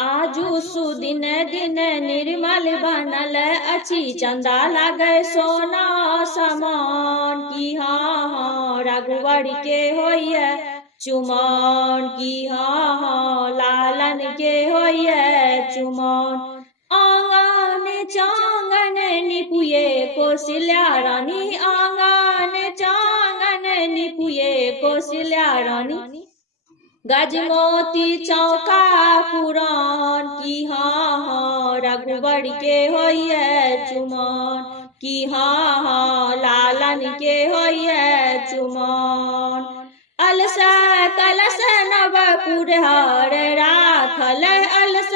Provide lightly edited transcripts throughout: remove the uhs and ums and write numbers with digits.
आजू सुदिन दिन निर्मल बनल अछि, चंदा लागे सोना समान। की हाँ हाँ रघुवर के होइए चुमान, की हाँ हाँ लालन के होइए चुमान। आंगन चांगन निपुये कौशल्या रानी, आंगन चांगन निपुये कौशल्या रानी। गजमोती चौका पुराण, की हाँ हाँ रघुवर के होइए चुमान। की हाँ हाँ लालन के होइए चुमान। अलस कलश नवपुर हर राखल, अलस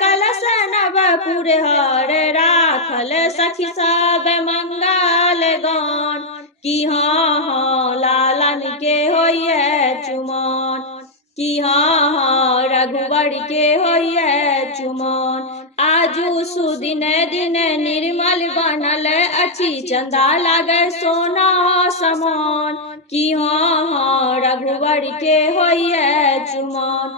कलश नवपुर हर राखल। सखी सब मंगल गान, की हाँ हाँ लालन के होइए चुमान। की हाँ हाँ रघुवर के होइए चुमान। आजू सुदिन दिन निर्मल बनल अछि, चंदा लागे सोना समान। की हाँ हाँ रघुवर के होइए चुमान।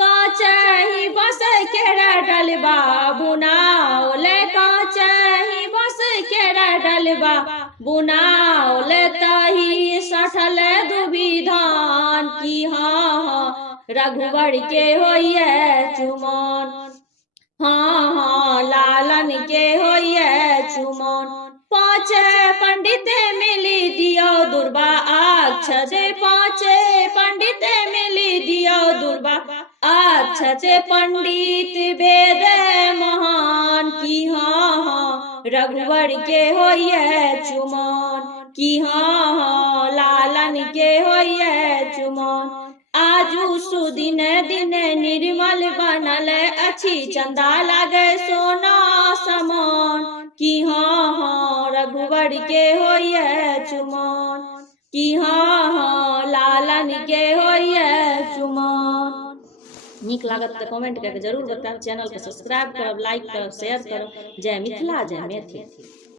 कांच ही बस के डलबा बुनाओल, कांच ही बस के डलबा बुनाओल। तही सठल दुविधान, की हाँ हाँ रघुवर के होइए चुमान। हाँ हाँ लालन के होइए चुमान। पाँच पंडित मिली दियो दुर्बा अक्षत, पाँच पंडित मिली दियो दुर्बा अक्षत। पंडित वेद महान, की हाँ हाँ रघुवर के होइए चुमान। की हाँ हाँ लालन के होइए चुमान। आजू सुदिन दिन निर्मल बनल अछि, चंदा लागे सोना समान। की हाँ हाँ रघुवर के होइए चुमान। की हाँ हाँ लालन के होइए चुमान। नीक लागत तो कमेंट करके जरूर बताएब। चैनल के सब्सक्राइब करब, लाइक करब, शेयर करब। जय मिथिला जय मैथिली।